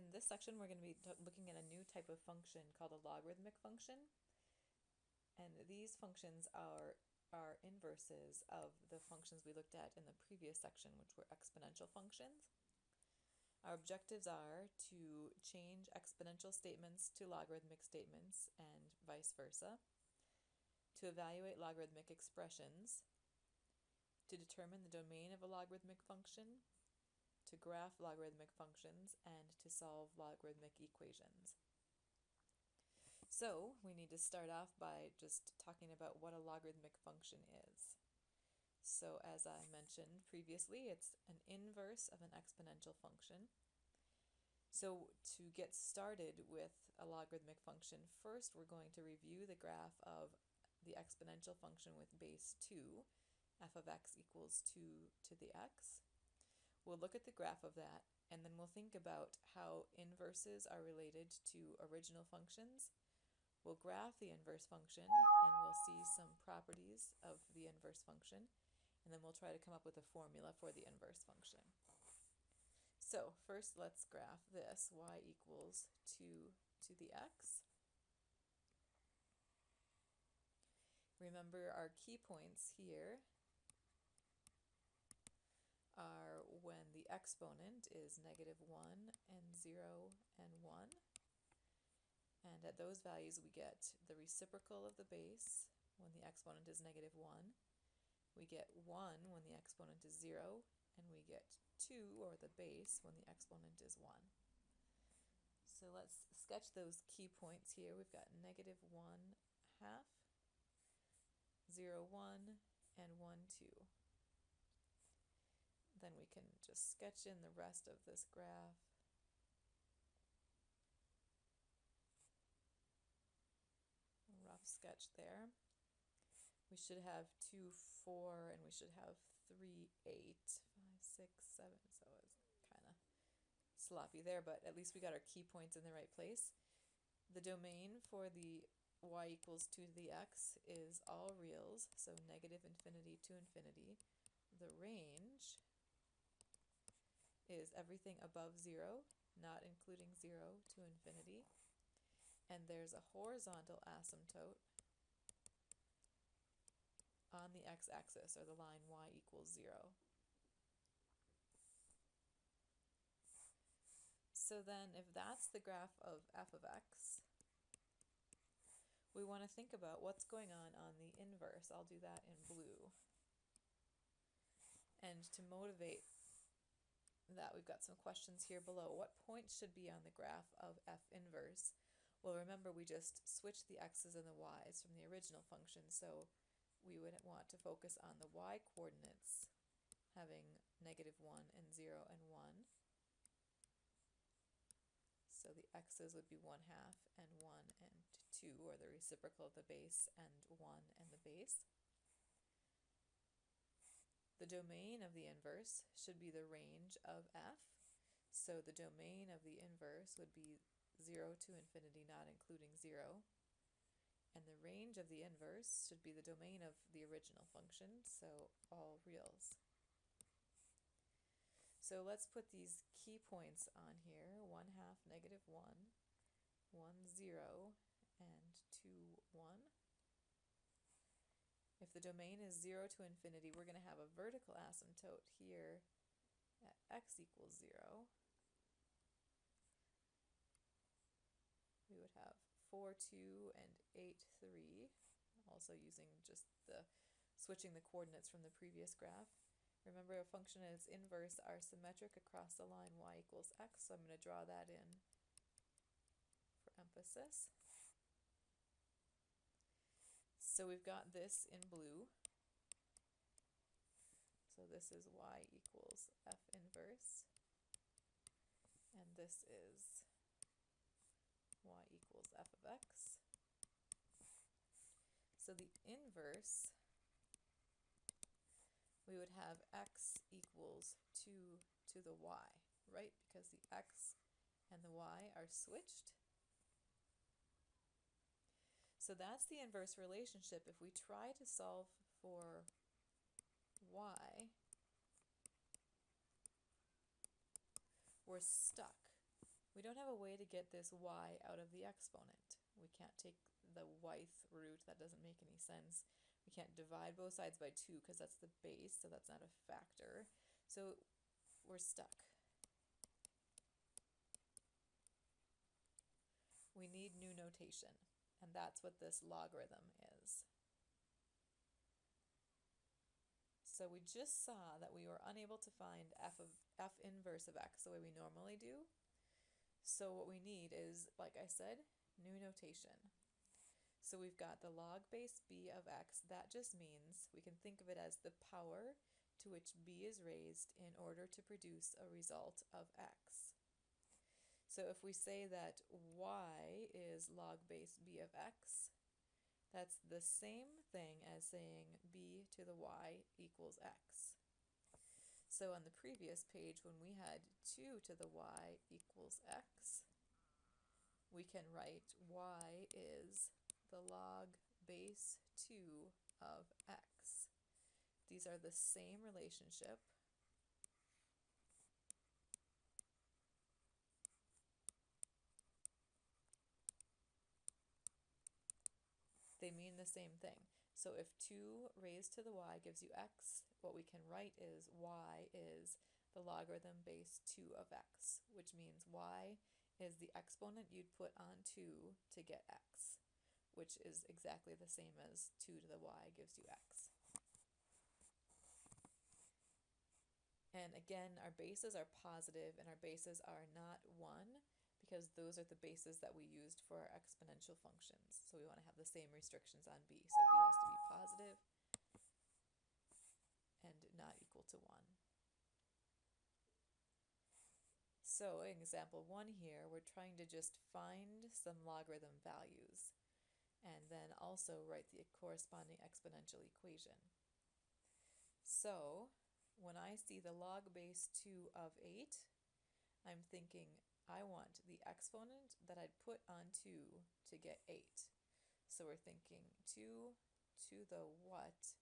In this section, we're going to be looking at a new type of function called a logarithmic function. And these functions are inverses of the functions we looked at in the previous section, which were exponential functions. Our objectives are to change exponential statements to logarithmic statements and vice versa, to evaluate logarithmic expressions, to determine the domain of a logarithmic function, to graph logarithmic functions, and to solve logarithmic equations. So we need to start off by just talking about what a logarithmic function is. So as I mentioned previously, it's an inverse of an exponential function. So to get started with a logarithmic function, first we're going to review the graph of the exponential function with base 2, f of x equals 2 to the x. We'll look at the graph of that, and then we'll think about how inverses are related to original functions. We'll graph the inverse function, and we'll see some properties of the inverse function, and then we'll try to come up with a formula for the inverse function. So first let's graph this, y equals 2 to the x. Remember, our key points here are when the exponent is -1 and 0 and 1. And at those values we get the reciprocal of the base when the exponent is -1. We get 1 when the exponent is 0. And we get 2, or the base, when the exponent is 1. So let's sketch those key points here. We've got -1/2, 0, 1, and 1, 2. Then we can just sketch in the rest of this graph. A rough sketch there. We should have 2, 4, and we should have 3, 8, 5, 6, 7. So it's kind of sloppy there, but at least we got our key points in the right place. The domain for the y equals 2 to the x is all reals, so -infinity to infinity. The range is everything above 0, not including 0 to infinity. And there's a horizontal asymptote on the x-axis, or the line y equals 0. So then if that's the graph of f of x, we want to think about what's going on the inverse. I'll do that in blue. And to motivate that, we've got some questions here below. What points should be on the graph of f inverse? Well, remember, we just switched the x's and the y's from the original function, so we would want to focus on the y coordinates having -1 and 0 and 1. So the x's would be 1/2 and 1 and 2, or the reciprocal of the base, and 1 and the base. The domain of the inverse should be the range of f. So the domain of the inverse would be 0 to infinity, not including 0. And the range of the inverse should be the domain of the original function, so all reals. So let's put these key points on here: 1/2, -1, 1, 0, and 2, 1. If the domain is 0 to infinity, we're going to have a vertical asymptote here at x equals 0. We would have 4, 2, and 8, 3, also using just switching the coordinates from the previous graph. Remember, a function and its inverse are symmetric across the line y equals x, so I'm going to draw that in for emphasis. So we've got this in blue. So this is y equals f inverse, and this is y equals f of x. So the inverse, we would have x equals 2 to the y, right? Because the x and the y are switched. So that's the inverse relationship. If we try to solve for y, we're stuck. We don't have a way to get this y out of the exponent. We can't take the yth root, that doesn't make any sense. We can't divide both sides by 2 because that's the base, so that's not a factor. So we're stuck. We need new notation, and that's what this logarithm is. So we just saw that we were unable to find f inverse of x the way we normally do. So what we need is, like I said, new notation. So we've got the log base b of x. That just means we can think of it as the power to which b is raised in order to produce a result of x. So if we say that y is log base b of x, that's the same thing as saying b to the y equals x. So on the previous page, when we had 2 to the y equals x, we can write y is the log base 2 of x. These are the same relationship. They mean the same thing. So if 2 raised to the y gives you x, what we can write is y is the logarithm base 2 of x, which means y is the exponent you'd put on 2 to get x, which is exactly the same as 2 to the y gives you x. And again, our bases are positive and our bases are not 1, because those are the bases that we used for our exponential functions. So we want to have the same restrictions on b. So b has to be positive and not equal to 1. So in example 1 here, we're trying to just find some logarithm values and then also write the corresponding exponential equation. So when I see the log base 2 of 8, I'm thinking I want the exponent that I'd put on 2 to get 8. So we're thinking 2 to the what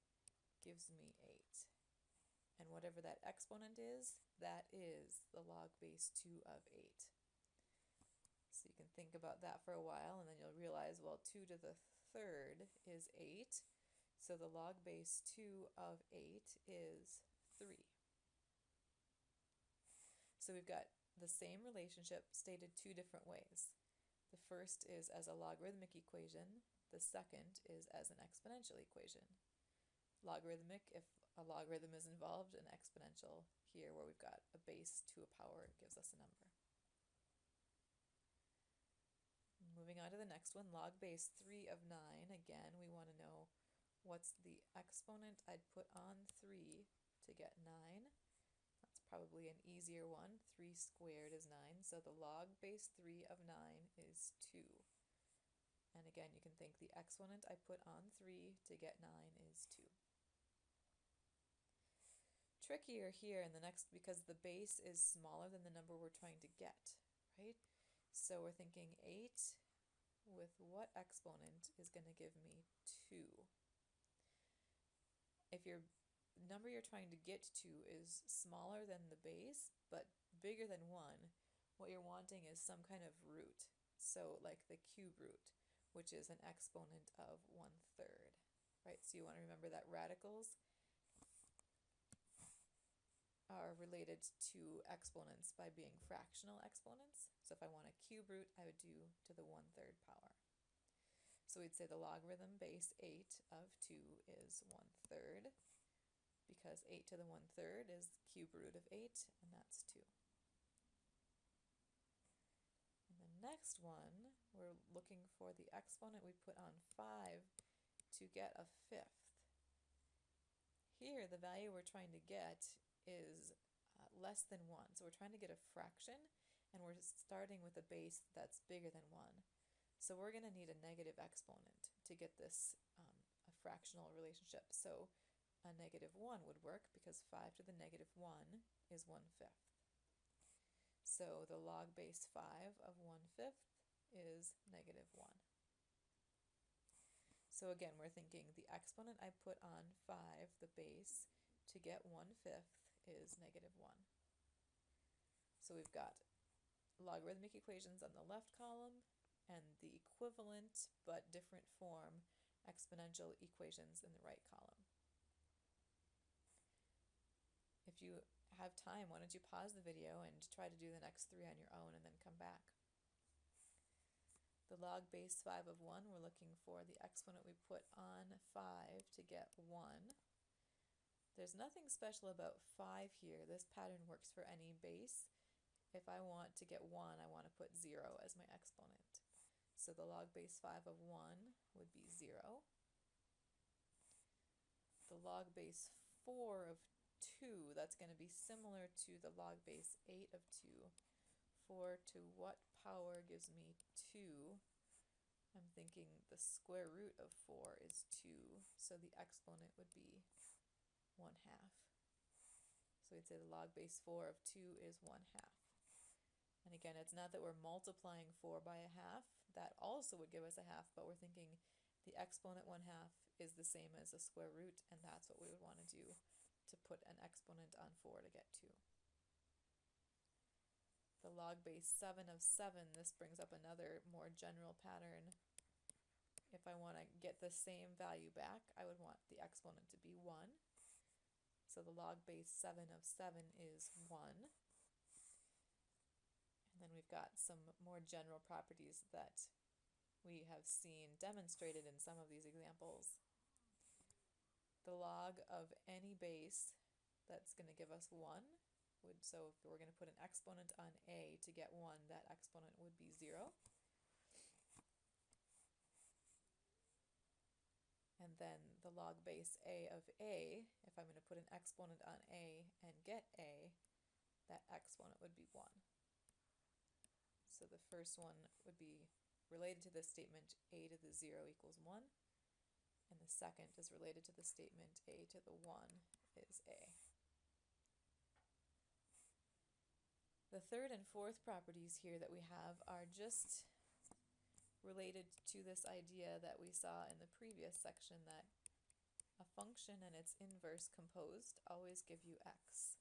gives me 8. And whatever that exponent is, that is the log base 2 of 8. So you can think about that for a while, and then you'll realize, well, 2 to the third is 8. So the log base 2 of 8 is 3. So we've got the same relationship stated 2 different ways. The first is as a logarithmic equation. The second is as an exponential equation. Logarithmic, if a logarithm is involved, an exponential here where we've got a base to a power gives us a number. Moving on to the next one, log base 3 of 9. Again, we want to know what's the exponent I'd put on 3 to get 9. That's probably an easier one. 3 squared is 9, so the log base 3 of 9 is 2. And again, you can think the exponent I put on 3 to get 9 is 2. Trickier here in the next, because the base is smaller than the number we're trying to get, right? So we're thinking 8 with what exponent is going to give me 2? If your number you're trying to get to is smaller than the base, but bigger than 1, what you're wanting is some kind of root. So like the cube root, which is an exponent of 1/3, right? So you want to remember that radicals are related to exponents by being fractional exponents. So if I want a cube root, I would do to the 1/3 power. So we'd say the logarithm base 8 of 2 is 1/3, because 8 to the 1/3 is cube root of 8, and that's 2. And the next one, we're looking for the exponent we put on 5 to get a 5th. Here, the value we're trying to get is less than 1. So we're trying to get a fraction, and we're starting with a base that's bigger than 1. So we're going to need a negative exponent to get this a fractional relationship. So a -1 would work, because 5 to the -1 is 1/5. So the log base 5 of 1/5 is -1. So again, we're thinking the exponent I put on 5, the base, to get 1/5 is -1. So we've got logarithmic equations on the left column and the equivalent but different form exponential equations in the right column. If you have time, why don't you pause the video and try to do the next three on your own and then come back. The log base 5 of 1, we're looking for the exponent we put on 5 to get 1. There's nothing special about 5 here. This pattern works for any base. If I want to get 1, I want to put 0 as my exponent. So the log base 5 of 1 would be 0. The log base 4 of 2, that's going to be similar to the log base 8 of 2. 4 to what power gives me 2? I'm thinking the square root of 4 is 2, so the exponent would be 1/2. So we'd say the log base 4 of 2 is 1/2. And again, it's not that we're multiplying 4 by 1/2. That also would give us 1/2, but we're thinking the exponent 1/2 is the same as the square root, and that's what we would want to do to put an exponent on 4 to get 2. The log base 7 of 7, this brings up another more general pattern. If I want to get the same value back, I would want the exponent to be 1. So the log base 7 of 7 is 1. And then we've got some more general properties that we have seen demonstrated in some of these examples. The log of any base that's going to give us 1 would, so if we're going to put an exponent on a to get 1, that exponent would be 0. And then the log base a of a, if I'm going to put an exponent on a and get a, that exponent would be 1. So the first one would be related to this statement, a to the 0 equals 1. And the second is related to the statement, a to the 1 is a. The third and fourth properties here that we have are just related to this idea that we saw in the previous section, that a function and its inverse composed always give you x.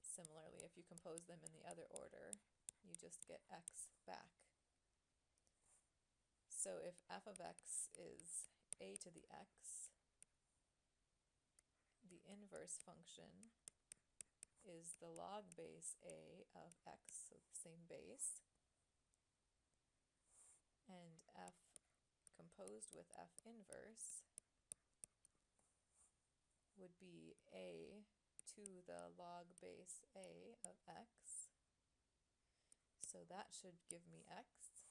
Similarly, if you compose them in the other order, you just get x back. So if f of x is a to the x, the inverse function is the log base a of x, so the same base, and f composed with f inverse would be a to the log base a of x, so that should give me x,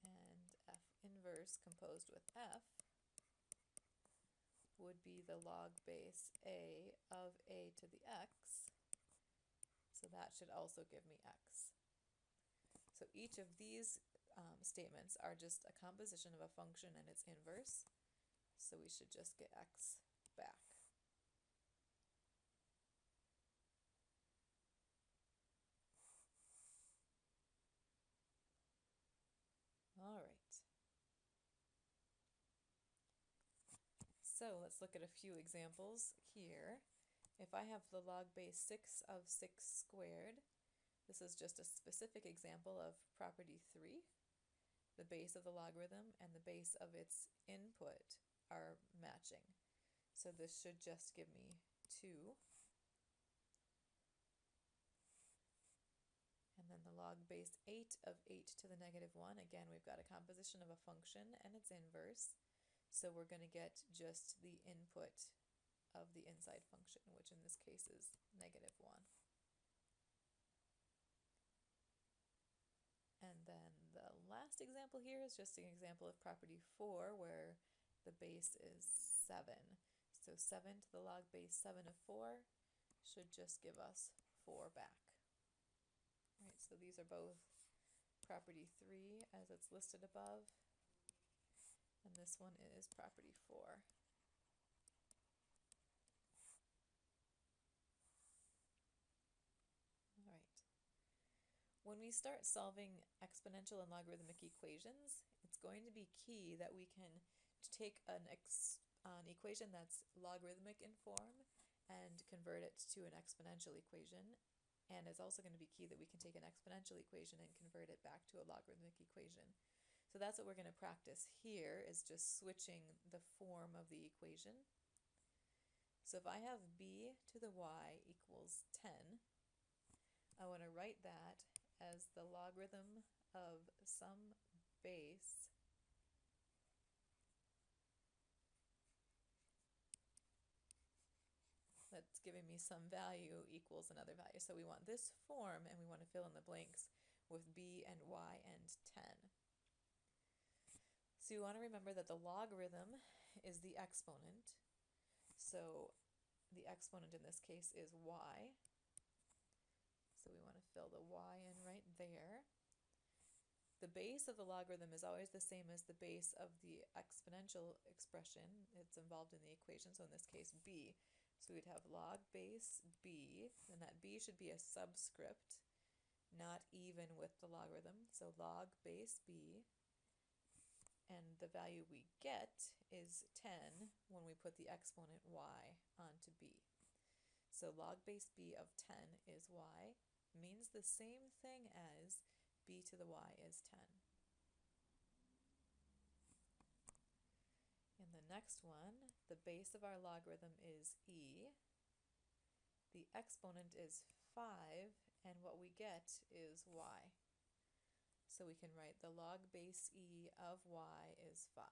and f inverse composed with f would be the log base a of a to the x, so that should also give me x. So each of these statements are just a composition of a function and its inverse, so we should just get x back. All right. So let's look at a few examples here. If I have the log base 6 of 6 squared, this is just a specific example of property 3. The base of the logarithm and the base of its input are matching. So this should just give me 2. And then the log base 8 of 8 to the negative 1, again we've got a composition of a function and its inverse. So we're going to get just the input of the inside function, which in this case is negative 1. And then the last example here is just an example of property 4, where the base is 7. So 7 to the log base 7 of 4 should just give us 4 back. All right, so these are both property 3 as it's listed above, and this one is property 4. All right. When we start solving exponential and logarithmic equations, it's going to be key that we can take an equation that's logarithmic in form and convert it to an exponential equation. And it's also going to be key that we can take an exponential equation and convert it back to a logarithmic equation. So that's what we're going to practice here, is just switching the form of the equation. So if I have b to the y equals 10, I want to write that as the logarithm of some base that's giving me some value equals another value. So we want this form, and we want to fill in the blanks with b and y and 10. So you want to remember that the logarithm is the exponent. So the exponent in this case is y. So we want to fill the y in right there. The base of the logarithm is always the same as the base of the exponential expression. It's involved in the equation, so in this case b. So we'd have log base b, and that b should be a subscript, not even with the logarithm. So log base b, and the value we get is 10 when we put the exponent y onto b. So log base b of 10 is y, means the same thing as b to the y is 10. In the next one, the base of our logarithm is e, the exponent is 5, and what we get is y. So we can write the log base e of y is 5.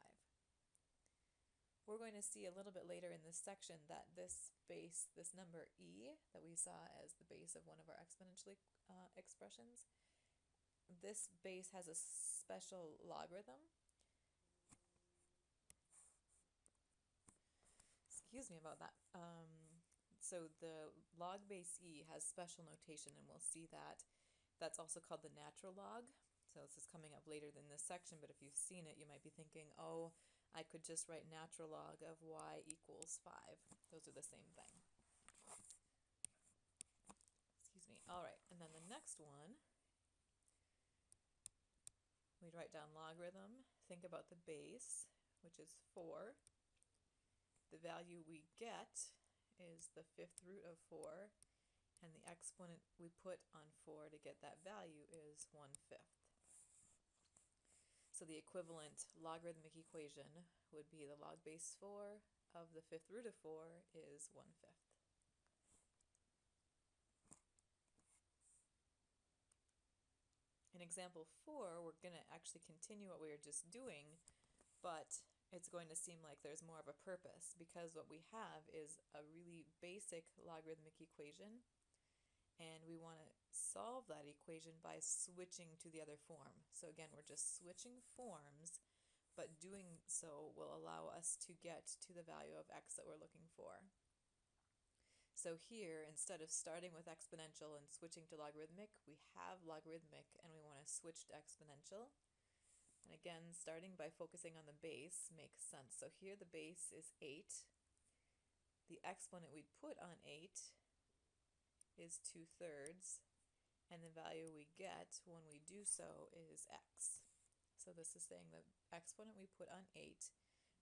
We're going to see a little bit later in this section that this base, this number e, that we saw as the base of one of our exponential expressions, this base has a special logarithm. Excuse me about that. So the log base e has special notation, and we'll see that. That's also called the natural log. So this is coming up later in this section, but if you've seen it, you might be thinking, oh, I could just write natural log of y equals 5. Those are the same thing. Excuse me. All right, and then the next one, we'd write down logarithm, think about the base, which is 4. The value we get is the 5th root of 4, and the exponent we put on 4 to get that value is 1/5. So the equivalent logarithmic equation would be the log base 4 of the 5th root of 4 is 1/5. In example 4, we're going to actually continue what we were just doing, but it's going to seem like there's more of a purpose, because what we have is a really basic logarithmic equation, and we want to solve that equation by switching to the other form. So again, we're just switching forms, but doing so will allow us to get to the value of x that we're looking for. So here, instead of starting with exponential and switching to logarithmic, we have logarithmic and we want to switch to exponential. And again, starting by focusing on the base makes sense. So here the base is 8. The exponent we put on 8 is 2/3, and the value we get when we do so is x. So this is saying the exponent we put on 8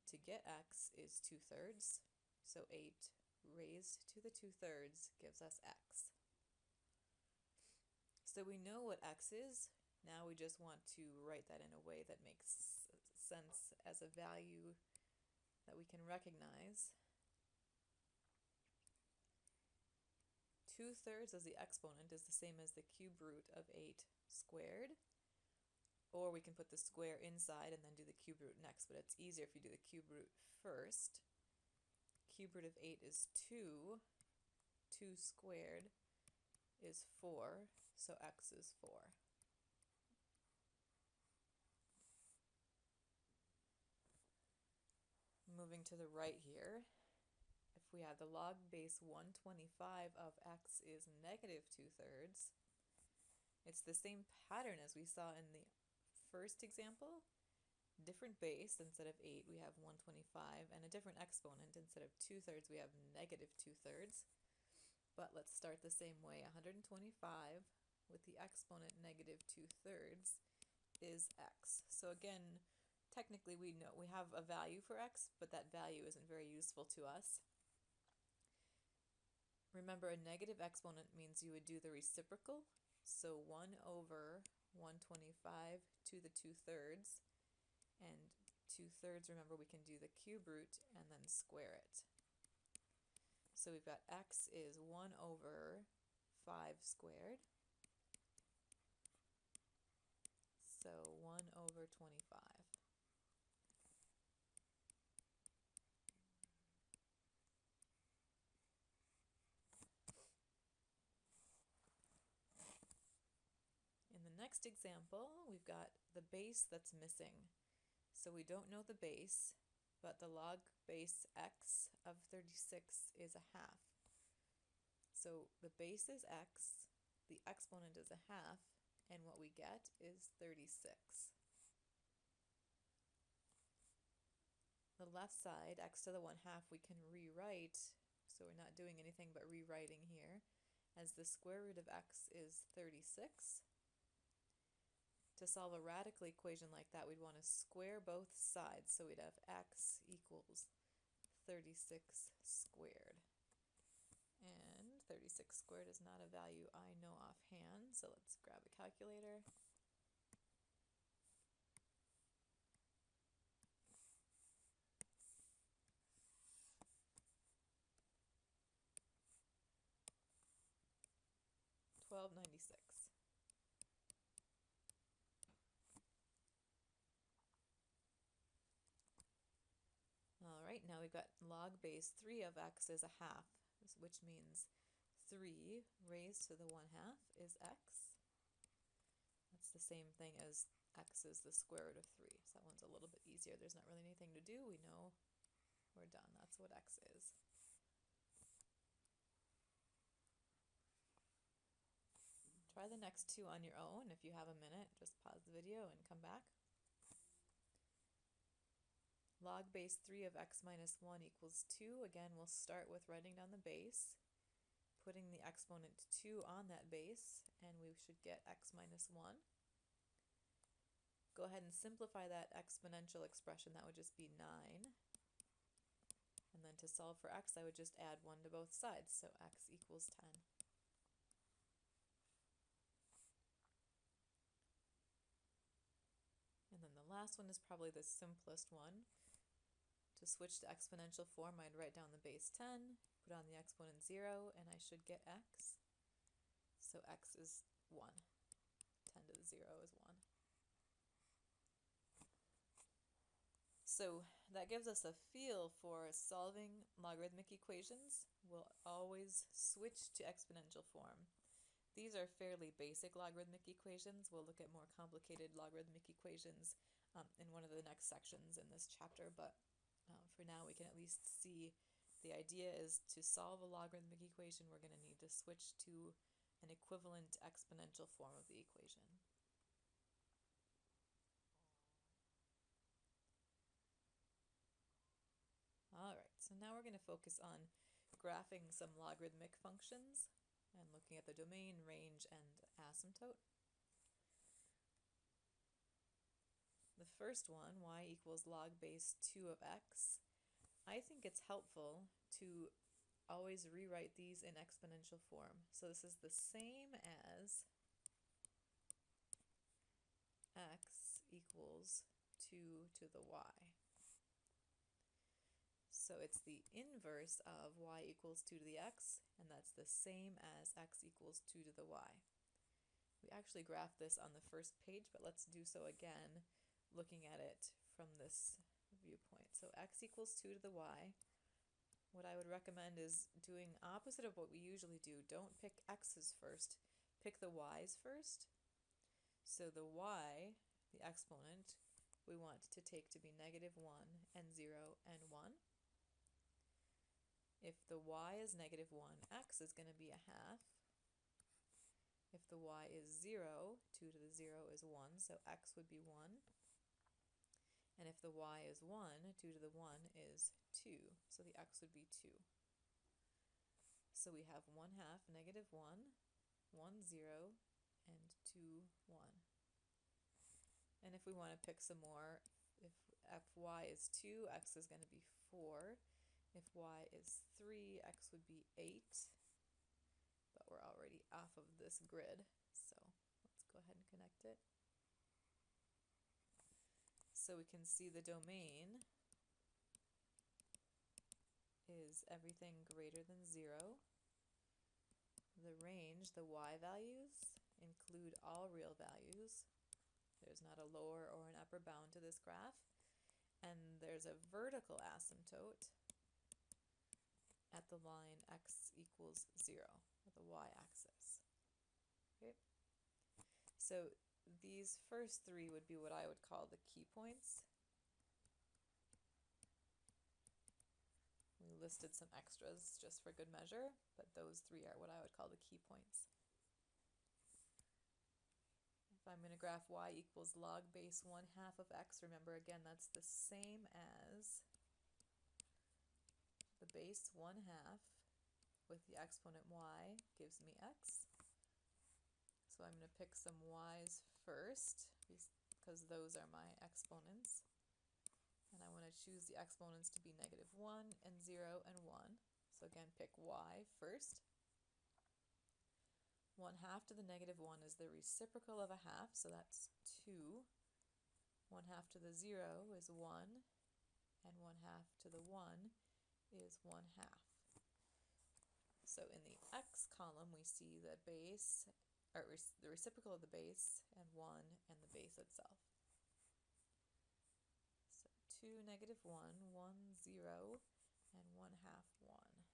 to get x is 2/3. So 8 raised to the 2/3 gives us x. So we know what x is. Now we just want to write that in a way that makes sense as a value that we can recognize. 2/3 as the exponent is the same as the cube root of 8 squared. Or we can put the square inside and then do the cube root next, but it's easier if you do the cube root first. Cube root of 8 is 2. 2 squared is 4, so x is 4. Moving to the right here, if we have the log base 125 of x is negative 2/3, it's the same pattern as we saw in the first example. Different base, instead of 8 we have 125, and a different exponent. Instead of 2/3 we have negative 2/3. But let's start the same way. 125 with the exponent negative 2/3 is x. So again, technically we know we have a value for x, but that value isn't very useful to us. Remember, a negative exponent means you would do the reciprocal, so 1 over 125 to the 2/3, and 2/3, remember we can do the cube root and then square it. So we've got x is 1 over 5 squared, so 1 over 25. In the next example, we've got the base that's missing. So we don't know the base, but the log base x of 36 is a half. So the base is x, the exponent is a half, and what we get is 36. The left side, x to the 1/2, we can rewrite, so we're not doing anything but rewriting here, as the square root of x is 36. To solve a radical equation like that, we'd want to square both sides, so we'd have x equals 36 squared. And 36 squared is not a value I know offhand, so let's grab a calculator. $12.96. Alright, now we've got log base 3 of x is a half, which means 3 raised to the 1/2 is x. That's the same thing as x is the square root of 3, so that one's a little bit easier. There's not really anything to do. We know we're done. That's what x is. Try the next two on your own. If you have a minute, just pause the video and come back. Log base 3 of x minus 1 equals 2. Again, we'll start with writing down the base, putting the exponent 2 on that base, and we should get x minus 1. Go ahead and simplify that exponential expression. That would just be 9. And then to solve for x, I would just add 1 to both sides, so x equals 10. And then the last one is probably the simplest one. To switch to exponential form, I'd write down the base 10, put on the exponent 0, and I should get x. So x is 1. 10 to the 0 is 1. So that gives us a feel for solving logarithmic equations. We'll always switch to exponential form. These are fairly basic logarithmic equations. We'll look at more complicated logarithmic equations in one of the next sections in this chapter, but for now we can at least see the idea is to solve a logarithmic equation, we're going to need to switch to an equivalent exponential form of the equation. Alright, so now we're going to focus on graphing some logarithmic functions and looking at the domain, range, and asymptote. The first one, y equals log base 2 of x. I think it's helpful to always rewrite these in exponential form. So this is the same as x equals 2 to the y. So it's the inverse of y equals 2 to the x, and that's the same as x equals 2 to the y. We actually graphed this on the first page, but let's do so again, looking at it from this viewpoint. So x equals 2 to the y. What I would recommend is doing opposite of what we usually do. Don't pick x's first, pick the y's first. So the y, the exponent, we want to take to be -1 and 0 and 1. If the y is -1, x is going to be a half. If the y is 0, 2 to the 0 is 1, so x would be 1. And if the y is 1, 2 to the 1 is 2, so the x would be 2. So we have 1/2, -1, 1, 0, and 2, 1. And if we want to pick some more, if y is 2, x is going to be 4. If y is 3, x would be 8. we're already off of this grid, so let's go ahead and connect it. So we can see the domain is everything greater than 0. The range, the y values, include all real values. There's not a lower or an upper bound to this graph. And there's a vertical asymptote at the line x equals 0, at the y-axis. Okay. So these first three would be what I would call the key points. We listed some extras just for good measure, but those three are what I would call the key points. If I'm going to graph y equals log base 1/2 of x, remember again that's the same as the base 1/2 with the exponent y gives me x. So I'm going to pick some y's first because those are my exponents. And I want to choose the exponents to be -1 and 0 and 1. So again, pick y first. 1/2 to the -1 is the reciprocal of 1/2, so that's 2. 1/2 to the 0 is 1, and 1/2 to the 1 is 1/2. So in the x column, we see the base, or the reciprocal of the base, and 1, and the base itself. So 2, -1, 1, 0, and 1/2, 1.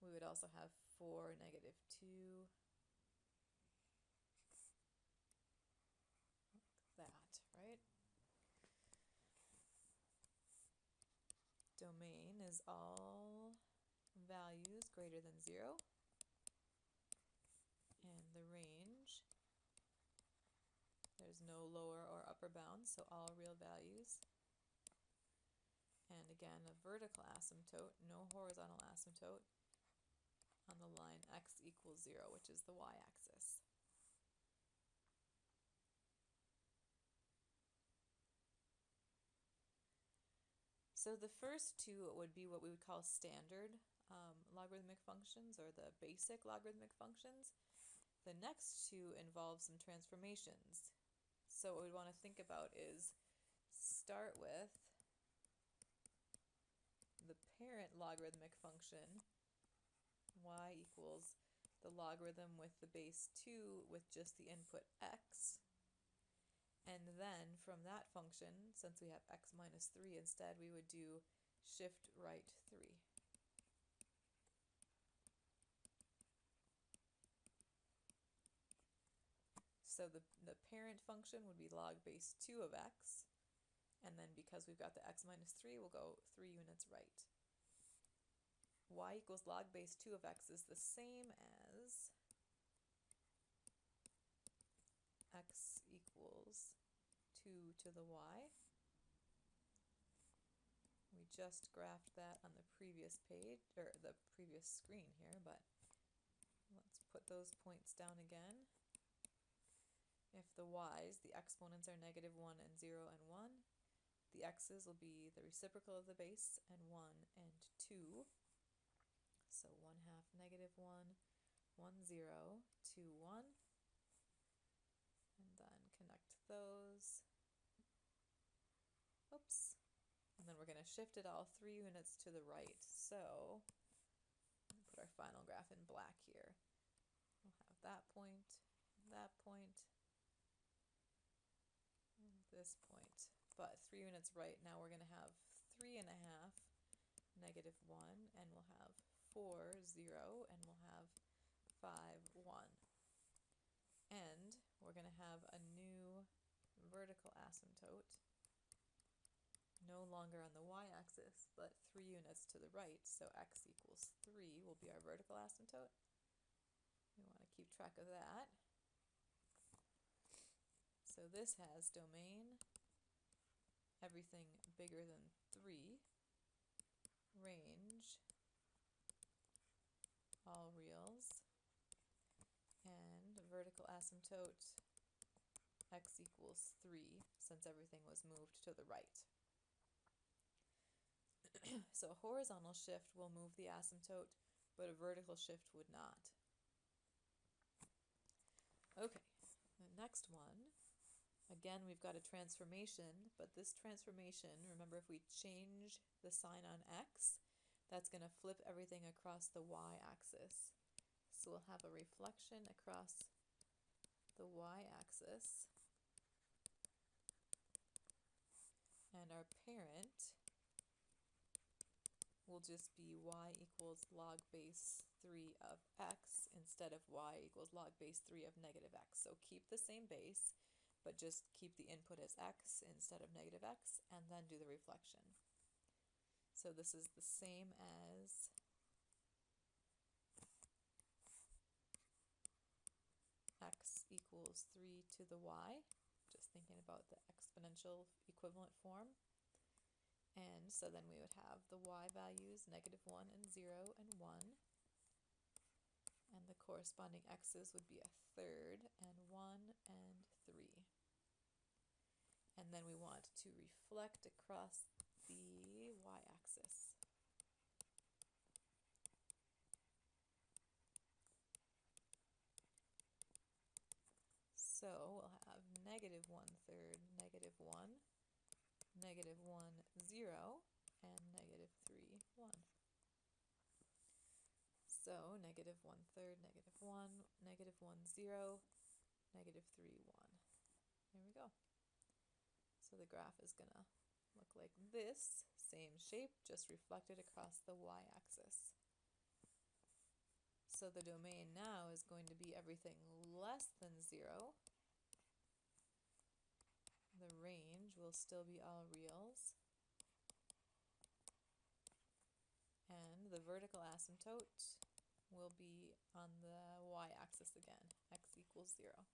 We would also have 4, -2, like that, right? Domain is all values greater than 0, and the range, there's no lower or upper bound, so all real values. And again, a vertical asymptote, no horizontal asymptote, on the line x equals 0, which is the y-axis. So the first two would be what we would call standard logarithmic functions, or the basic logarithmic functions. The next two involve some transformations. So what we want to think about is start with the parent logarithmic function, y equals the logarithm with the base 2 with just the input x. And then from that function, since we have x minus 3 instead, we would do shift right 3. So the parent function would be log base 2 of x, and then because we've got the x minus 3, we'll go 3 units right. Y equals log base 2 of x is the same as x equals 2 to the y. We just graphed that on the previous page, or the previous screen here, but let's put those points down again. If the y's, the exponents are -1 and 0 and 1, the x's will be the reciprocal of the base, and 1 and 2. So 1/2 -1, 1, 0, 2, 1. And then connect those. Oops. And then we're going to shift it all 3 units to the right. So put our final graph in black here. We'll have that point, and this point. But 3 units right, now we're going to have 3.5, -1, and we'll have 4, 0, and we'll have 5, 1. And we're going to have a new vertical asymptote, no longer on the y-axis, but 3 units to the right, so x equals 3 will be our vertical asymptote. We want to keep track of that. So this has domain, everything bigger than 3, range, all reals, and vertical asymptote x equals 3, since everything was moved to the right. So a horizontal shift will move the asymptote but a vertical shift would not. Okay, the next one, again we've got a transformation, but this transformation, remember if we change the sign on x, that's going to flip everything across the y-axis. So we'll have a reflection across the y-axis, and our parent will just be y equals log base 3 of x instead of y equals log base 3 of negative x. So keep the same base, but just keep the input as x instead of negative x, and then do the reflection. So this is the same as x equals 3 to the y, just thinking about the exponential equivalent form. And so then we would have the y values, -1 and 0 and 1. And the corresponding x's would be a third and 1 and 3. And then we want to reflect across the y-axis. So we'll have -1/3, -1, -1, 0, and -3, 1. So -1/3, -1, -1, 0, -3, 1. There we go. So the graph is going to look like this, same shape, just reflected across the y-axis. So the domain now is going to be everything less than 0. The range will still be all reals. And the vertical asymptote will be on the y-axis again, x equals 0.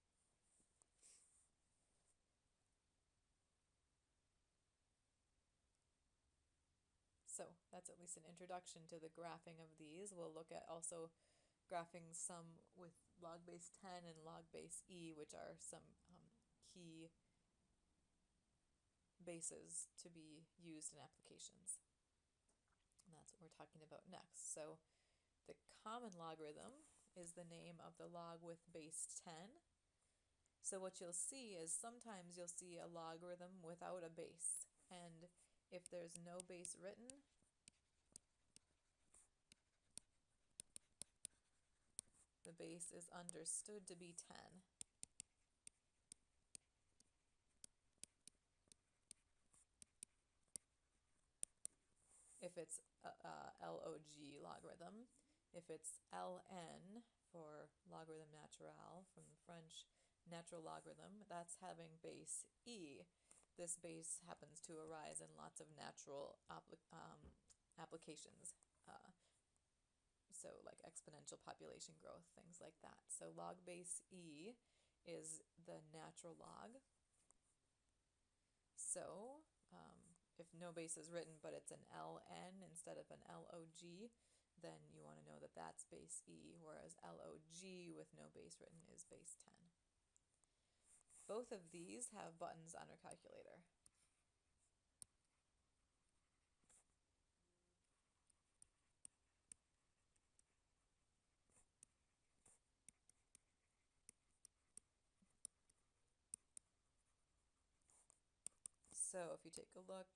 So that's at least an introduction to the graphing of these. We'll look at also graphing some with log base 10 and log base e, which are some key bases to be used in applications. And that's what we're talking about next. So the common logarithm is the name of the log with base 10. So what you'll see is sometimes you'll see a logarithm without a base. And if there's no base written, the base is understood to be 10. If it's a log logarithm. If it's ln for logarithm naturel from the French natural logarithm, that's having base e. This base happens to arise in lots of natural applications, so like exponential population growth, things like that. So log base e is the natural log. So if no base is written but it's an ln instead of an log, then you want to know that that's base e, whereas log with no base written is base 10. Both of these have buttons on our calculator. So if you take a look,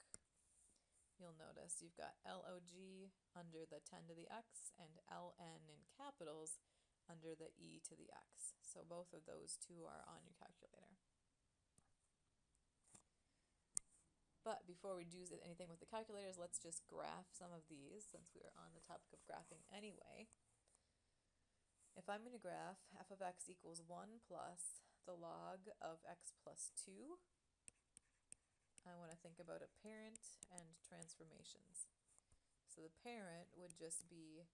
you'll notice you've got log under the 10 to the x and ln in capitals under the e to the x. So both of those two are on your calculator. But before we do anything with the calculators, let's just graph some of these since we are on the topic of graphing anyway. If I'm going to graph f of x equals 1 plus the log of x plus 2, I want to think about a parent and transformations. So the parent would just be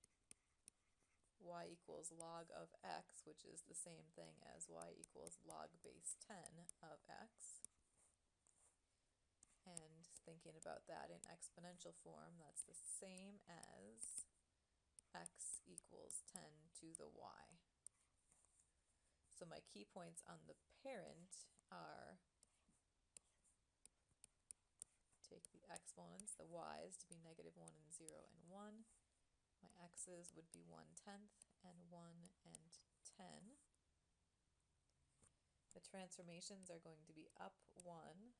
y equals log of x, which is the same thing as y equals log base 10 of x. And thinking about that in exponential form, that's the same as x equals 10 to the y. So my key points on the parent are, take the exponents, the y's, to be -1 and 0 and 1. My x's would be 1/10 and 1 and 10. The transformations are going to be up 1,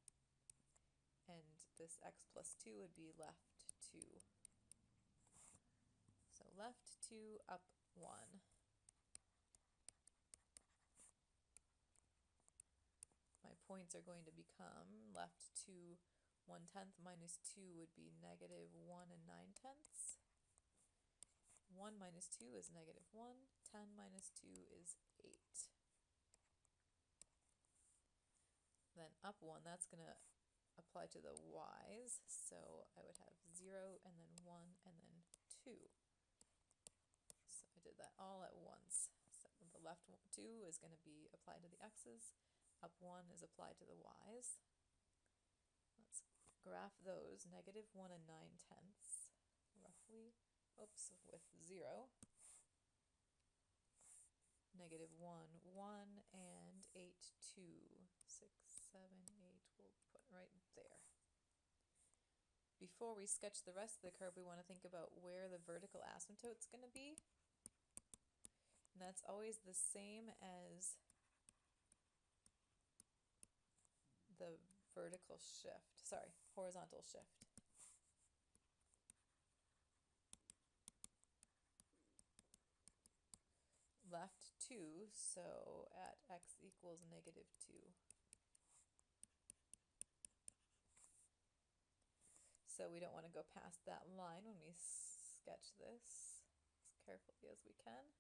and this x plus 2 would be left 2. So left 2, up 1. My points are going to become left 2, 1/10 minus 2 would be negative 1 and 9/10. 1 minus 2 is negative 1. 10 minus 2 is 8. Then up 1, that's going to apply to the y's. So I would have 0 and then 1 and then 2. So I did that all at once. So the left 2 is going to be applied to the x's. Up 1 is applied to the y's. Let's graph those. Negative 1 and 9/10, roughly. Oops, with 0. Negative 1, 1, and 8, 2, 6, 7, 8. We'll put right there. Before we sketch the rest of the curve, we want to think about where the vertical asymptote's going to be. And that's always the same as the horizontal shift. Left 2, so at x equals negative 2. So we don't want to go past that line when we sketch this as carefully as we can.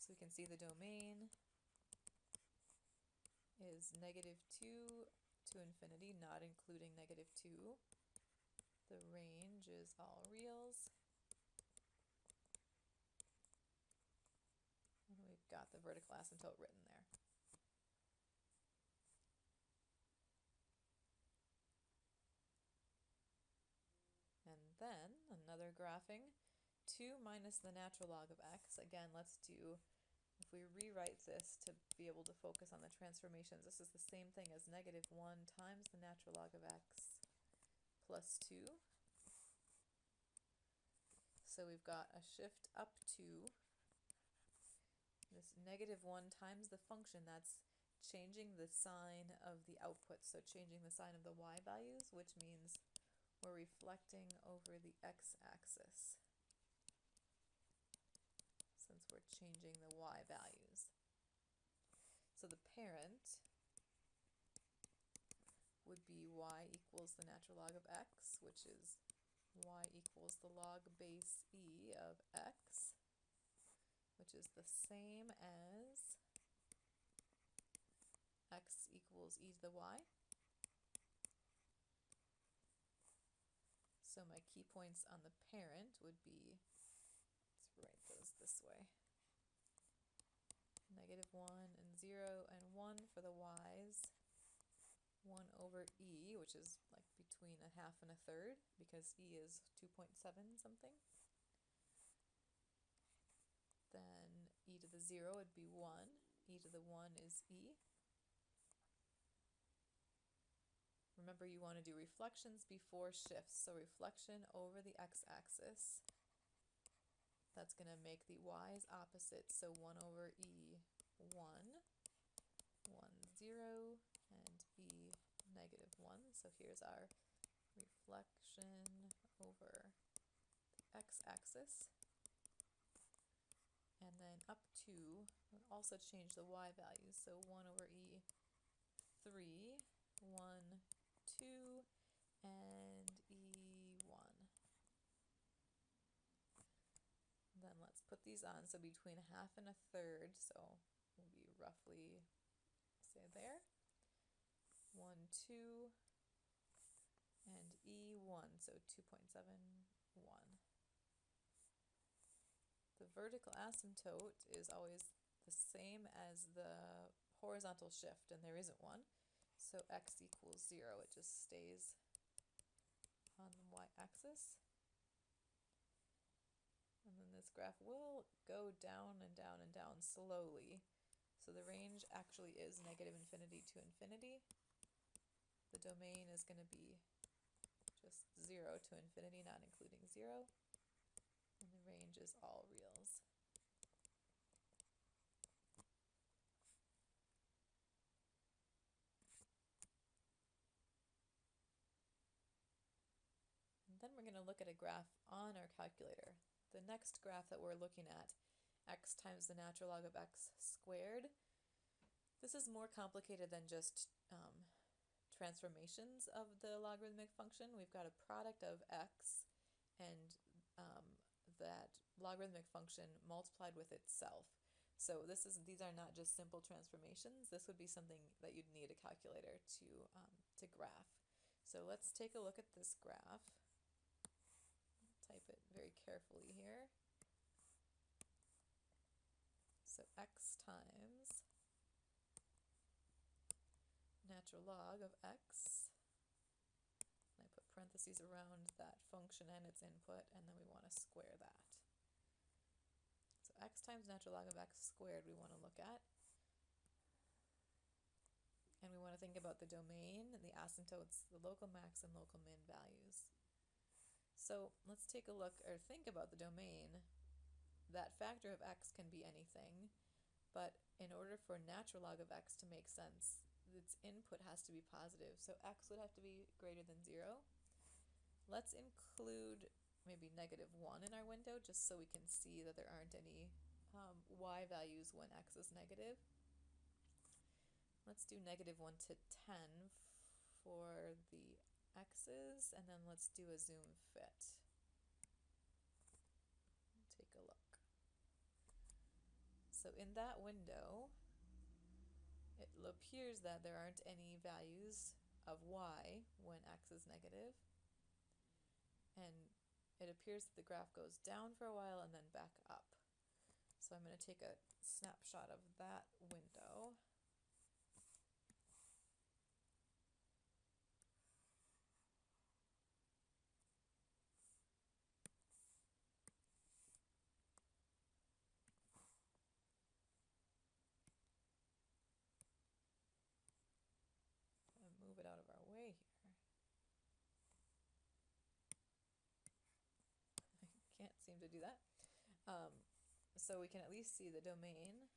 So we can see the domain is negative 2 to infinity, not including negative 2. The range is all reals. And we've got the vertical asymptote written there. And then another graphing, 2 minus the natural log of x. Again, let's do, if we rewrite this to be able to focus on the transformations, this is the same thing as negative 1 times the natural log of x plus 2. So we've got a shift up 2. This negative 1 times the function, that's changing the sign of the output, so changing the sign of the y values, which means we're reflecting over the x-axis since we're changing the y values. So the parent would be y equals the natural log of x, which is y equals the log base e of x, which is the same as x equals e to the y. So my key points on the parent would be, let's write those this way, negative 1 and 0 and 1 for the y's, 1 over e, which is like between a half and a third, because e is 2.7 something. Then e to the 0 would be 1, e to the 1 is e. Remember, you want to do reflections before shifts, so reflection over the x-axis. That's going to make the y's opposite, so 1 over e, 1, 1, 0, and e, negative 1. So here's our reflection over the x-axis. And then up 2, we'll also change the y values, so 1 over e, 3, 1, 2, and e1. Then let's put these on, so between a half and a third, so we'll be roughly, say there, 1, 2, and e1, so 2.71. The vertical asymptote is always the same as the horizontal shift, and there isn't one. So x equals 0, it just stays on the y-axis. And then this graph will go down and down and down slowly. So the range actually is negative infinity to infinity. The domain is going to be just 0 to infinity, not including 0, and the range is all reals. And then we're going to look at a graph on our calculator. The next graph that we're looking at, x times the natural log of x squared. This is more complicated than just transformations of the logarithmic function. We've got a product of x and that logarithmic function multiplied with itself. So these are not just simple transformations. This would be something that you'd need a calculator to graph. So let's take a look at this graph. Type it very carefully here. So x times natural log of x, and I put parentheses around that function and its input, and then we want to square that. So x times natural log of x squared we want to look at, and we want to think about the domain and the asymptotes, the local max and local min values. So let's take a look, or think about the domain. That factor of x can be anything, but in order for natural log of x to make sense, its input has to be positive, so x would have to be greater than 0. Let's include maybe -1 in our window, just so we can see that there aren't any y values when x is negative. Let's do -1 to 10 for the x's, and then let's do a zoom fit. Take a look. So in that window, it appears that there aren't any values of y when x is negative, and it appears that the graph goes down for a while and then back up. So I'm going to take a snapshot of that window. Move it out of our way here. I can't seem to do that. So we can at least see the domain,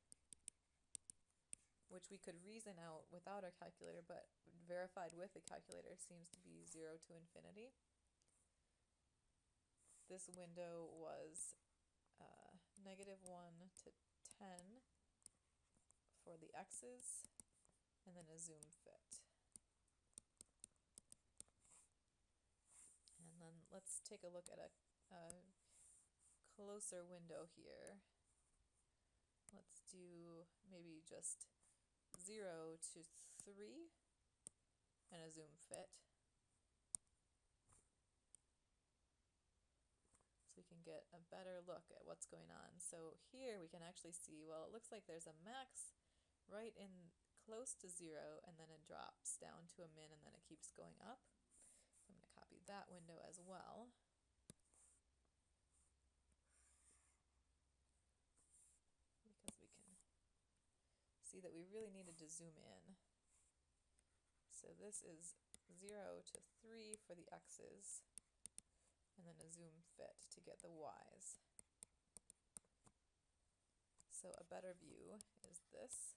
which we could reason out without our calculator, but verified with the calculator seems to be 0 to infinity. This window was -1 to 10 for the x's, and then a zoom fit. And then let's take a look at a closer window here. Let's do maybe just 0 to 3 and a zoom fit. So we can get a better look at what's going on. So here we can actually see, well, it looks like there's a max right in close to 0, and then it drops down to a min, and then it keeps going up. I'm going to copy that window as well. Because we can see that we really needed to zoom in. So this is 0 to 3 for the x's, and then a zoom fit to get the y's. So a better view is this.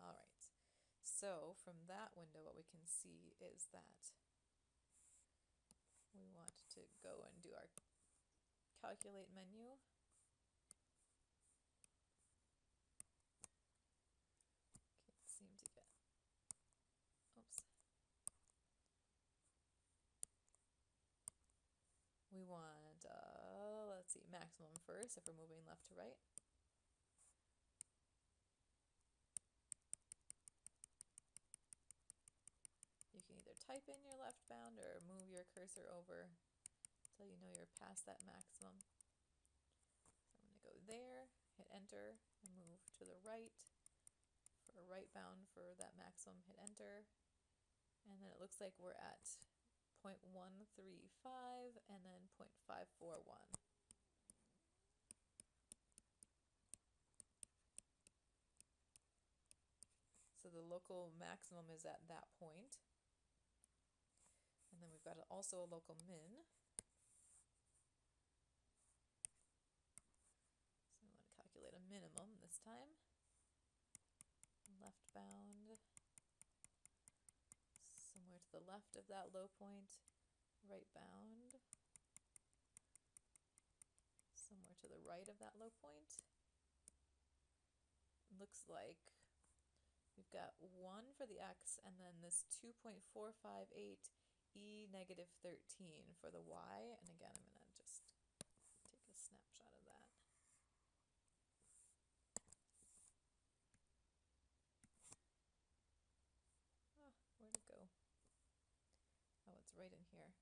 All right, so from that window what we can see is that we want to go and do our calculate menu. Can't seem to get, oops. We want, let's see, maximum first if we're moving left to right. You can either type in your left bound or move your cursor over until you know you're past that maximum. So I'm going to go there, hit enter, and move to the right. For a right bound for that maximum, hit enter. And then it looks like we're at 0.135 and then 0.541. So local maximum is at that point. And then we've got also a local min. So we want to calculate a minimum this time. Left bound, somewhere to the left of that low point, right bound, somewhere to the right of that low point. Looks like we've got 1 for the x and then this 2.458 e negative 13 for the y. And again, I'm going to just take a snapshot of that. Oh, where'd it go? Oh, it's right in here.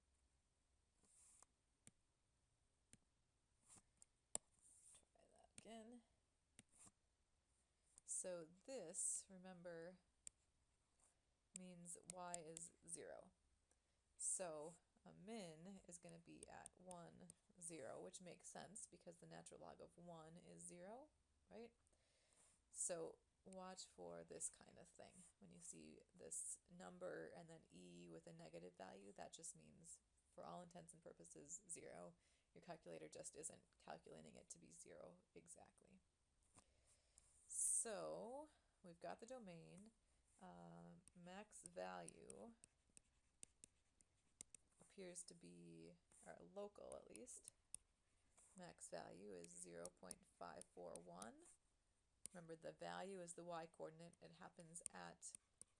Try that again. So this, remember, means y is 0. So a min is going to be at 1, 0, which makes sense because the natural log of 1 is 0, right? So watch for this kind of thing. When you see this number and then e with a negative value, that just means, for all intents and purposes, 0. Your calculator just isn't calculating it to be 0 exactly. So we've got the domain. Max value appears to be, or local at least, max value is 0.541. Remember, the value is the y coordinate. It happens at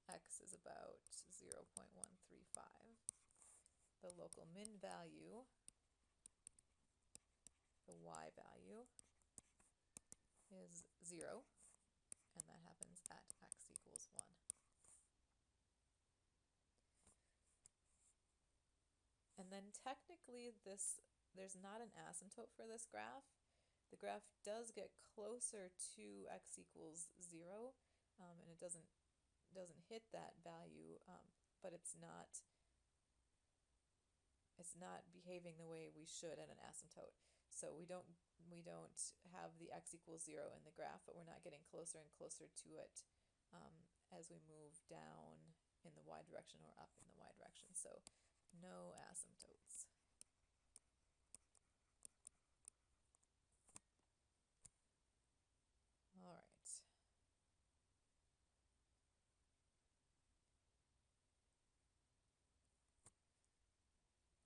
x is about 0.135. The local min value, the y value, is 0, and that happens at x equals 1. And then technically there's not an asymptote for this graph. The graph does get closer to x equals 0, and it doesn't hit that value, but it's not behaving the way we should at an asymptote. So we don't have the x equals 0 in the graph, but we're not getting closer and closer to it as we move down in the y direction or up in the y direction. So no asymptotes. All right.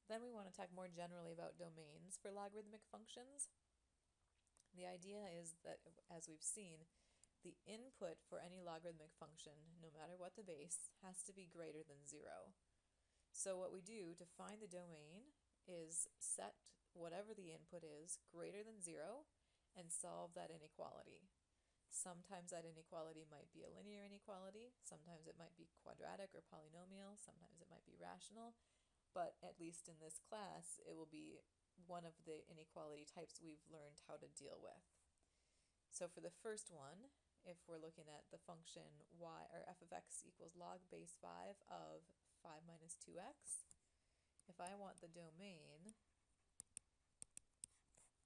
Then we want to talk more generally about domains for logarithmic functions. The idea is that, as we've seen, the input for any logarithmic function, no matter what the base, has to be greater than 0. So what we do to find the domain is set whatever the input is greater than 0 and solve that inequality. Sometimes that inequality might be a linear inequality, sometimes it might be quadratic or polynomial, sometimes it might be rational, but at least in this class it will be one of the inequality types we've learned how to deal with. So for the first one, if we're looking at the function y, or f of x equals log base 5 of 5 minus 2x, if I want the domain,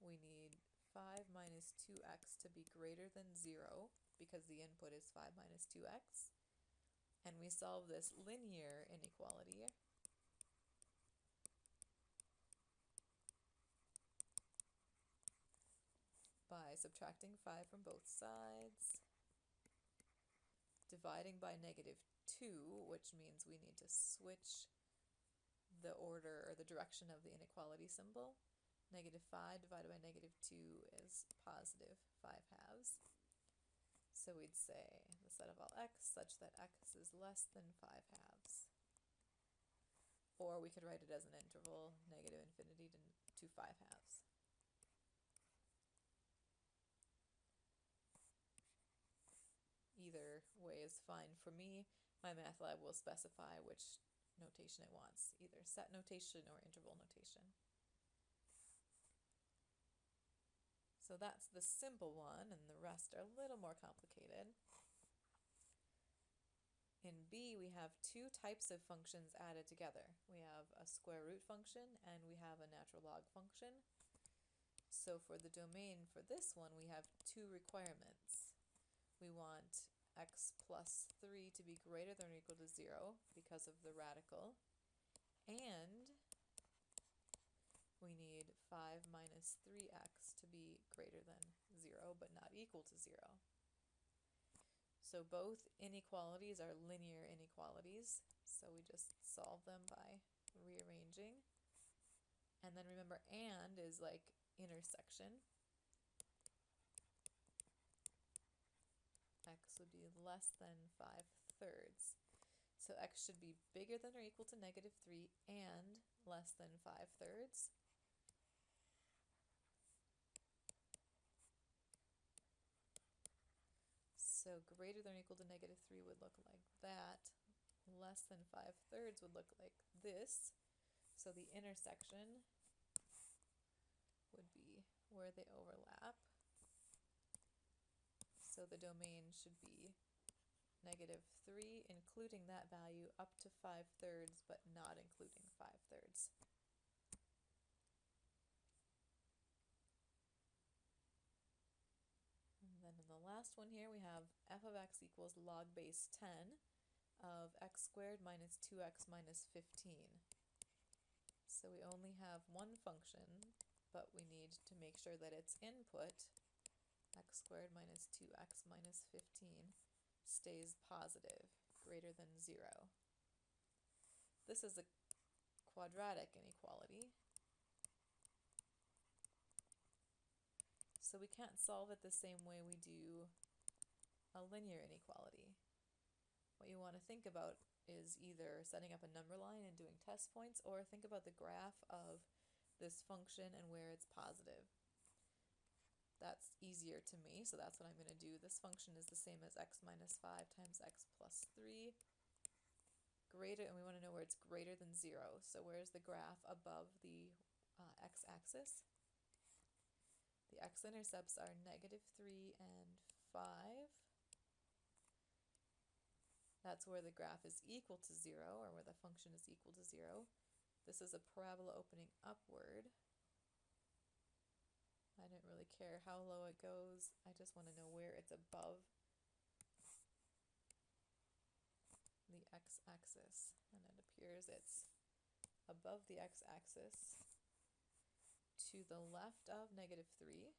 we need 5 minus 2x to be greater than 0 because the input is 5 minus 2x, and we solve this linear inequality by subtracting 5 from both sides, dividing by -2, which means we need to switch the order or the direction of the inequality symbol. -5 divided by -2 is positive 5/2. So we'd say the set of all x such that x is less than 5/2. Or we could write it as an interval, -infinity to 5/2. Either way is fine. For me, my math lab will specify which notation it wants, either set notation or interval notation. So that's the simple one, and the rest are a little more complicated. In B, we have two types of functions added together. We have a square root function and we have a natural log function. So for the domain for this one, we have two requirements. We want x plus 3 to be greater than or equal to 0 because of the radical, and we need 5 minus 3x to be greater than 0 but not equal to 0. So both inequalities are linear inequalities, so we just solve them by rearranging. And then remember, and is like intersection. X would be less than 5/3. So x should be bigger than or equal to -3 and less than 5/3. So greater than or equal to -3 would look like that. Less than 5/3 would look like this. So the intersection would be where they overlap. So the domain should be -3, including that value, up to 5/3, but not including 5/3. And then in the last one here, we have f of x equals log base 10 of x squared minus 2x minus 15. So we only have one function, but we need to make sure that its input, x squared minus 2x minus 15, stays positive, greater than 0. This is a quadratic inequality, so we can't solve it the same way we do a linear inequality. What you want to think about is either setting up a number line and doing test points, or think about the graph of this function and where it's positive. That's easier to me, so that's what I'm going to do. This function is the same as x minus 5 times x plus 3. Greater, and we want to know where it's greater than 0. So where's the graph above the x-axis? The x-intercepts are -3 and 5. That's where the graph is equal to 0, or where the function is equal to 0. This is a parabola opening upward. I didn't really care how low it goes. I just want to know where it's above the x-axis. And it appears it's above the x-axis to the left of -3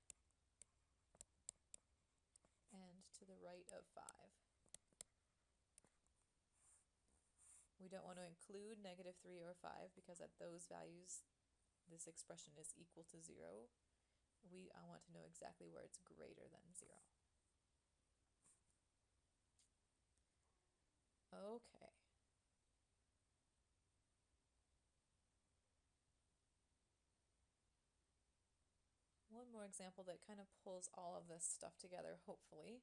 and to the right of 5. We don't want to include -3 or 5 because at those values this expression is equal to 0. I want to know exactly where it's greater than 0. Okay. One more example that kind of pulls all of this stuff together, hopefully.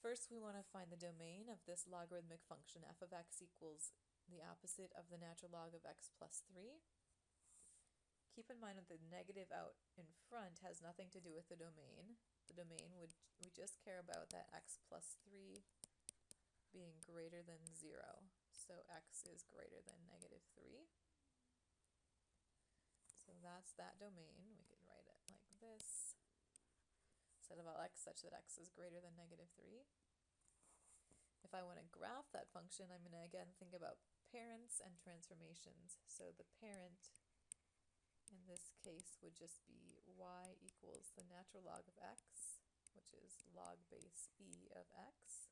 First, we want to find the domain of this logarithmic function. F of x equals the opposite of the natural log of x plus 3. Keep in mind that the negative out in front has nothing to do with the domain. The domain we just care about that x plus 3 being greater than 0. So x is greater than -3. So that's that domain. We can write it like this. Set of x such that x is greater than -3. If I want to graph that function, I'm going to again think about parents and transformations. So the parent in this case would just be y equals the natural log of x, which is log base e of x,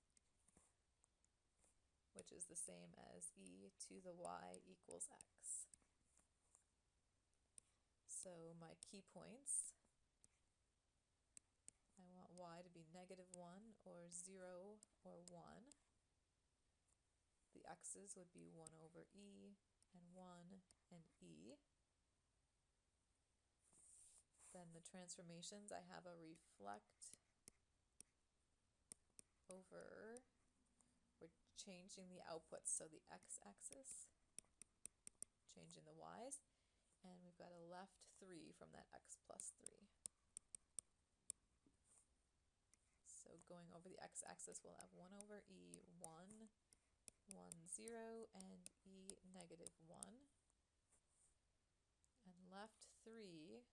which is the same as e to the y equals x. So my key points, I want y to be -1 or 0 or 1. The x's would be 1 over e and 1 and e. Then the transformations, I have a reflect over, we're changing the outputs, so the x-axis, changing the y's, and we've got a left 3 from that x plus 3. So going over the x-axis, we'll have 1 over e, 1, 1, 0, and e -1. And left 3,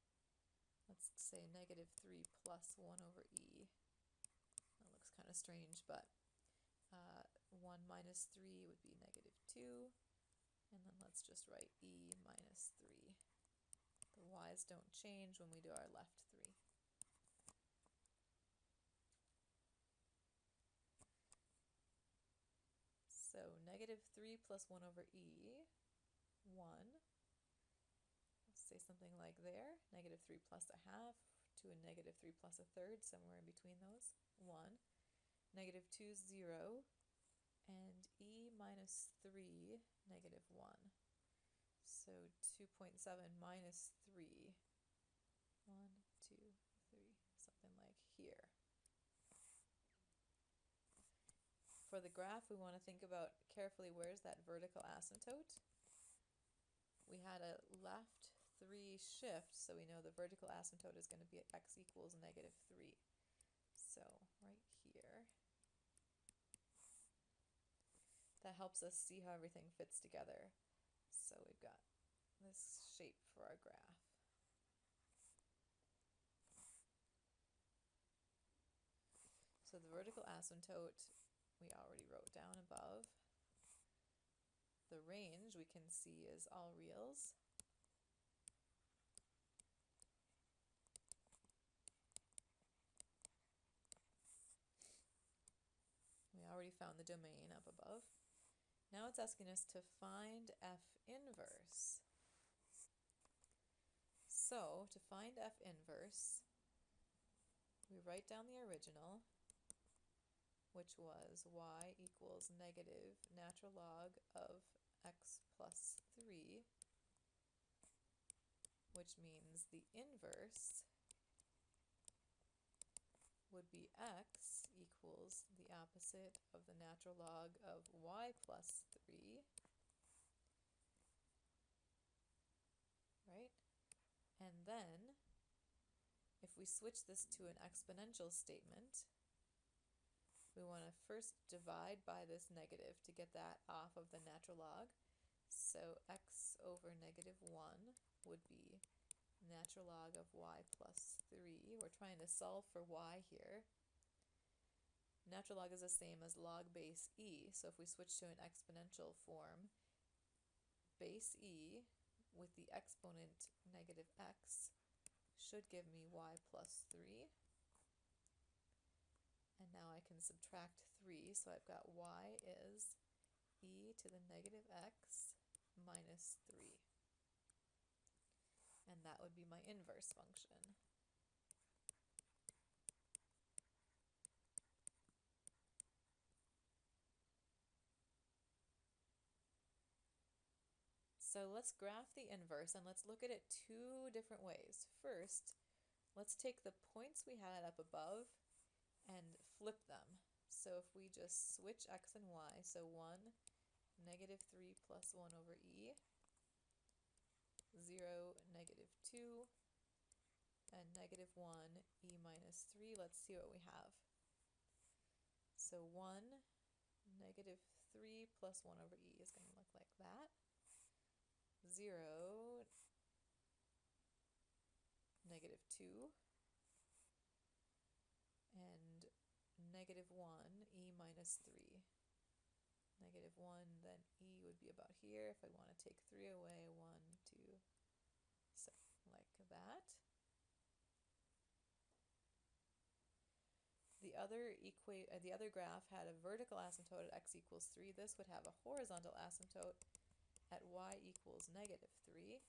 let's say -3 plus 1 over e. That looks kind kind of strange, but 1 minus 3 would be negative 2, and then let's just write e minus 3. The y's don't change when we do our left 3. So negative 3 plus 1 over e, 1. Let's say something like there, negative 3 plus a half to a negative 3 plus a third, somewhere in between those, 1. Negative 2, 0, and e minus 3, negative 1. So 2.7 minus 3, 1, 2, 3, something like here. For the graph, we want to think about carefully where's that vertical asymptote. We had a left 3 shift, so we know the vertical asymptote is going to be at x equals negative 3. So right here. That helps us see how everything fits together. So we've got this shape for our graph. So the vertical asymptote we already wrote down above. The range we can see is all reals. We already found the domain up above. Now it's asking us to find f inverse. So to find f inverse, we write down the original, which was y equals negative natural log of x plus 3, which means the inverse would be x equals the opposite of the natural log of y plus 3, right? And then, if we switch this to an exponential statement, we want to first divide by this negative to get that off of the natural log. So x over negative 1 would be natural log of y plus 3. We're trying to solve for y here. Natural log is the same as log base e, so if we switch to an exponential form, base e with the exponent negative x should give me y plus 3. And now I can subtract 3, so I've got y is e to the negative x minus 3. And that would be my inverse function. So let's graph the inverse, and let's look at it two different ways. First, let's take the points we had up above and flip them. So if we just switch x and y, so 1, negative 3 plus 1 over e, 0, negative 2, and negative 1, e minus 3. Let's see what we have. So 1, negative 3 plus 1 over e is going to look like that. 0, negative 2, and negative 1, e minus 3. Negative 1, then e would be about here. If I want to take 3 away, 1, 2, so like that. The other graph had a vertical asymptote at x equals 3. This would have a horizontal asymptote at y equals negative 3.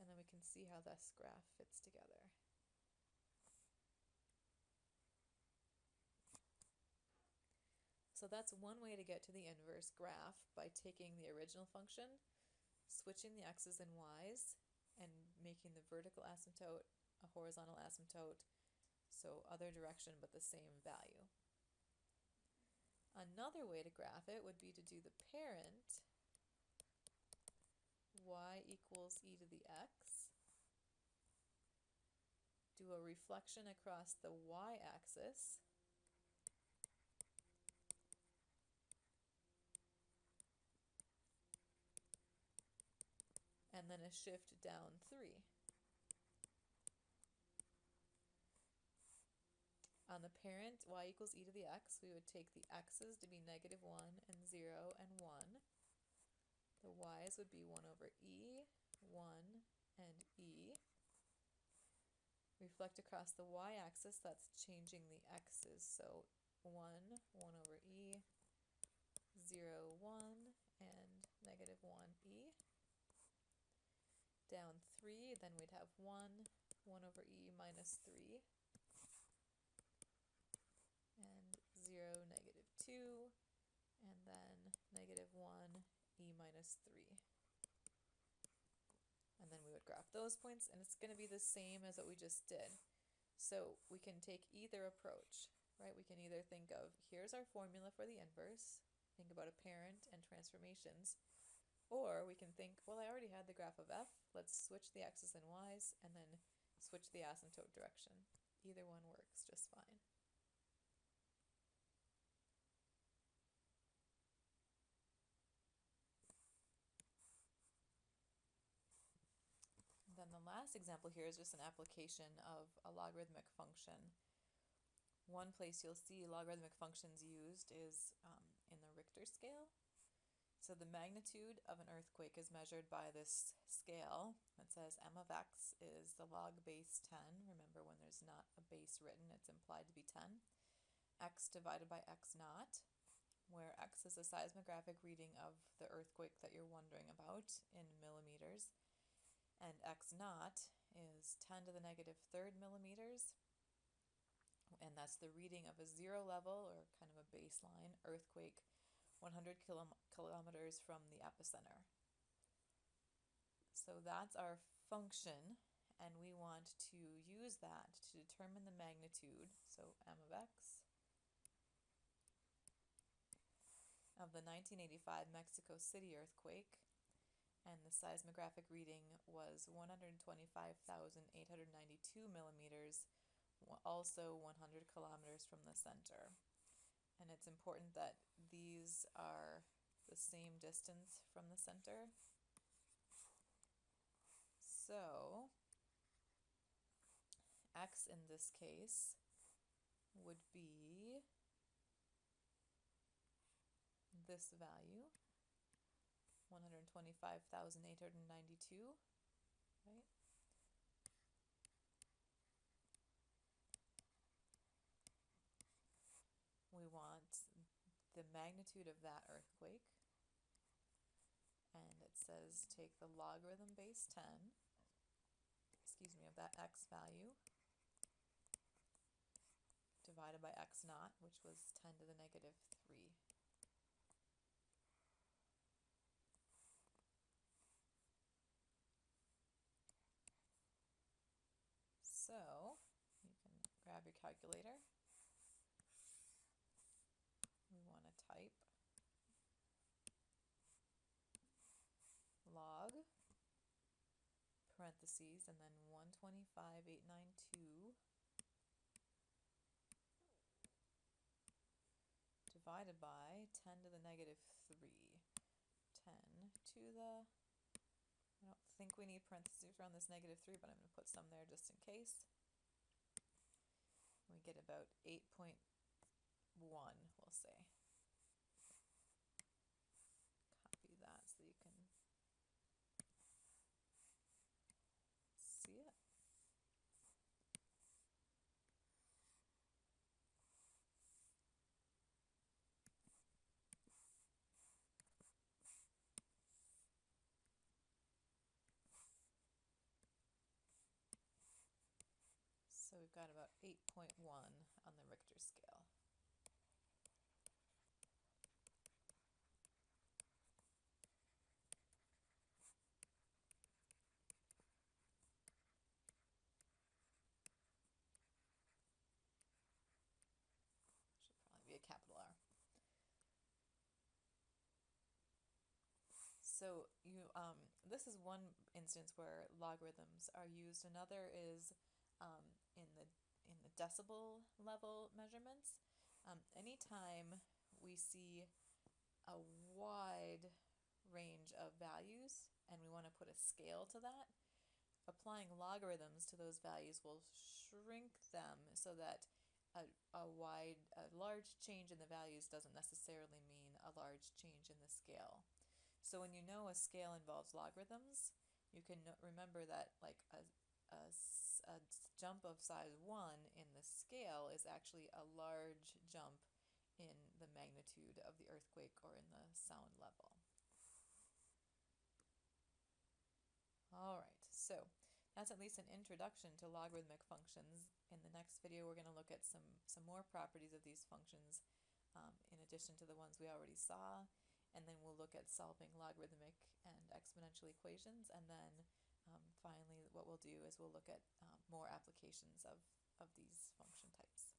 And then we can see how this graph fits together. So that's one way to get to the inverse graph, by taking the original function, switching the x's and y's, and making the vertical asymptote a horizontal asymptote, so other direction but the same value. Another way to graph it would be to do the parent, y equals e to the x, do a reflection across the y-axis, and then a shift down 3. on the parent y equals e to the x, we would take the x's to be negative 1 and 0 and 1. The y's would be 1 over e, 1, and e. Reflect across the y-axis, that's changing the x's, so 1, 1 over e, 0, 1, and negative 1e. Down 3, then we'd have 1, 1 over e minus 3, and 0, negative 2, and then negative 1, e minus 3. And then we would graph those points, and it's going to be the same as what we just did. So we can take either approach, right? We can either think of, here's our formula for the inverse, think about a parent and transformations, or we can think, well, I already had the graph of f, let's switch the x's and y's, and then switch the asymptote direction. Either one works just fine. Then the last example here is just an application of a logarithmic function. One place you'll see logarithmic functions used is in the Richter scale. So the magnitude of an earthquake is measured by this scale. It says m of x is the log base 10. Remember, when there's not a base written, it's implied to be 10. X divided by x naught, where x is the seismographic reading of the earthquake that you're wondering about in millimeters, and x naught is 10 to the negative third millimeters, and that's the reading of a zero level, or kind of a baseline, earthquake 100 kilometers from the epicenter. So that's our function, and we want to use that to determine the magnitude, so m of x, of the 1985 Mexico City earthquake, and the seismographic reading was 125,892 millimeters, also 100 kilometers from the center. And it's important that these are the same distance from the center. So x in this case would be this value, 125,892, right? We want the magnitude of that earthquake, and it says take the logarithm base 10, of that x value, divided by x naught, which was 10 to the negative 3. So you can grab your calculator. We want to type log, parentheses, and then 125,892 divided by 10 to the negative 3. 10 to the, I don't think we need parentheses around this negative 3, but I'm going to put some there just in case. We get about 8.1, we'll say. Copy that so you can see it. So we've got about 8.1 on the Richter scale. Should probably be a capital R. So this is one instance where logarithms are used. Another is in the decibel level measurements. Anytime we see a wide range of values and we want to put a scale to that, applying logarithms to those values will shrink them so that a large change in the values doesn't necessarily mean a large change in the scale. So when you know a scale involves logarithms, you can remember that like a jump of size 1 in the scale is actually a large jump in the magnitude of the earthquake or in the sound level. Alright, so that's at least an introduction to logarithmic functions. In the next video we're going to look at some more properties of these functions in addition to the ones we already saw, and then we'll look at solving logarithmic and exponential equations, and then finally what we'll do is we'll look at more applications of these function types.